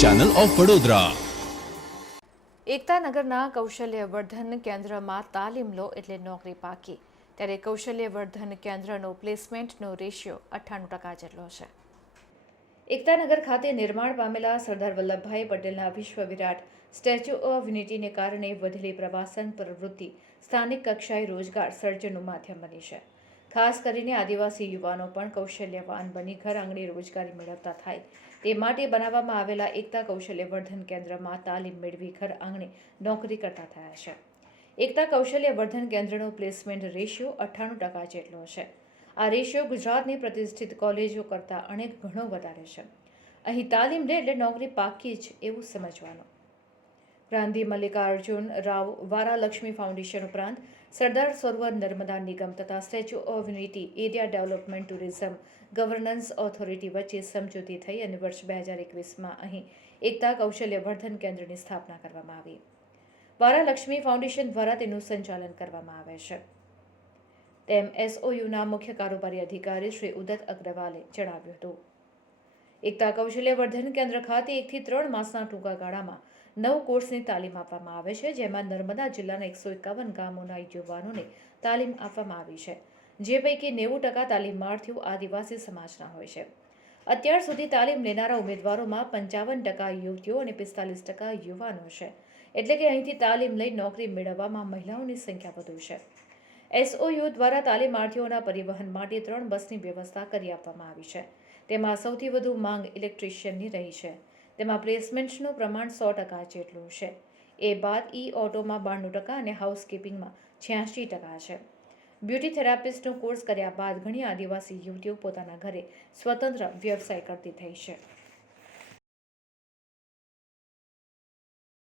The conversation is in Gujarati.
ચેનલ ઓફ વડોદરા એકતાનગરના કૌશલ્યવર્ધન કેન્દ્રમાં તાલીમ લો એટલે નોકરી પાકી. ત્યારે કૌશલ્યવર્ધન કેન્દ્રનો પ્લેસમેન્ટનો રેશિયો અઠ્ઠાણું ટકા જેટલો છે. એકતાનગર ખાતે નિર્માણ પામેલા સરદાર વલ્લભભાઈ પટેલના વિશ્વ વિરાટ સ્ટેચ્યુ ઓફ યુનિટીને કારણે વધેલી પ્રવાસન પ્રવૃત્તિ સ્થાનિક કક્ષાએ રોજગાર સર્જનનું માધ્યમ બની છે. ખાસ કરીને આદિવાસી યુવાનો પણ કૌશલ્યવાન બની ઘર આંગણે રોજગારી મેળવતા થાય. તે માટે બનાવવામાં આવેલા એકતા કૌશલ્યવર્ધન કેન્દ્રમાં તાલીમ મેળવી ઘર આંગણે નોકરી કરતા થયા છે. એકતા કૌશલ્યવર્ધન કેન્દ્રનો પ્લેસમેન્ટ રેશિયો અઠ્ઠાણું ટકા જેટલો છે. આ રેશિયો ગુજરાતની પ્રતિષ્ઠિત કોલેજો કરતાં અનેક ઘણો વધારે છે. અહીં તાલીમ લે એટલે નોકરી પાકી જ એવું સમજવાનું. ગાંધી મલ્લિકાર્જુન રાવ વારાલક્ષ્મી ફાઉન્ડેશન ઉપરાંત સરદાર સરોવર નર્મદા નિગમ તથા statue of unity, area development tourism, governance authority વચ્ચે સમજૂતી થઈ અને વર્ષ બે હજાર એકવીસમાં અહીં એકતા કૌશલ્યવર્ધન કેન્દ્રની સ્થાપના કરવામાં આવી. વારાલક્ષ્મી ફાઉન્ડેશન દ્વારા તેનું સંચાલન કરવામાં આવે છે. તેમ એસઓયુના મુખ્ય કારોબારી અધિકારી શ્રી ઉદત અગ્રવાલે જણાવ્યું હતું. એકતા કૌશલ્યવર્ધન કેન્દ્ર ખાતે એકથી ત્રણ માસના ટૂંકા ગાળામાં નવ કોર્સની તાલીમ આપવામાં આવે છે, જેમાં નર્મદા જિલ્લાના એકસો એકાવન ગામોના યુવાનોને તાલીમ આપવામાં આવી છે, જે પૈકી નેવું ટકા તાલીમાર્થીઓ આદિવાસી સમાજના હોય છે. અત્યાર સુધી તાલીમ લેનારા ઉમેદવારોમાં પંચાવન ટકા યુવતીઓ અને પિસ્તાલીસ ટકા યુવાનો છે, એટલે કે અહીંથી તાલીમ લઈ નોકરી મેળવવામાં મહિલાઓની સંખ્યા વધુ છે. એસઓયુ દ્વારા તાલીમાર્થીઓના પરિવહન માટે ત્રણ બસની વ્યવસ્થા કરી આપવામાં આવી છે. તેમાં સૌથી વધુ માંગ ઇલેક્ટ્રિશિયનની રહી છે. તેમાં પ્લેસમેન્ટનું પ્રમાણ સો ટકા જેટલું છે. એ બાદ ઈ ઓટોમાં બાણું ટકા અને હાઉસકીપિંગમાં છ્યાસી ટકા છે. બ્યુટી થેરાપિસ્ટનો કોર્સ કર્યા બાદ ઘણી આદિવાસી યુવતીઓ પોતાના ઘરે સ્વતંત્ર વ્યવસાય કરતી થઈ છે.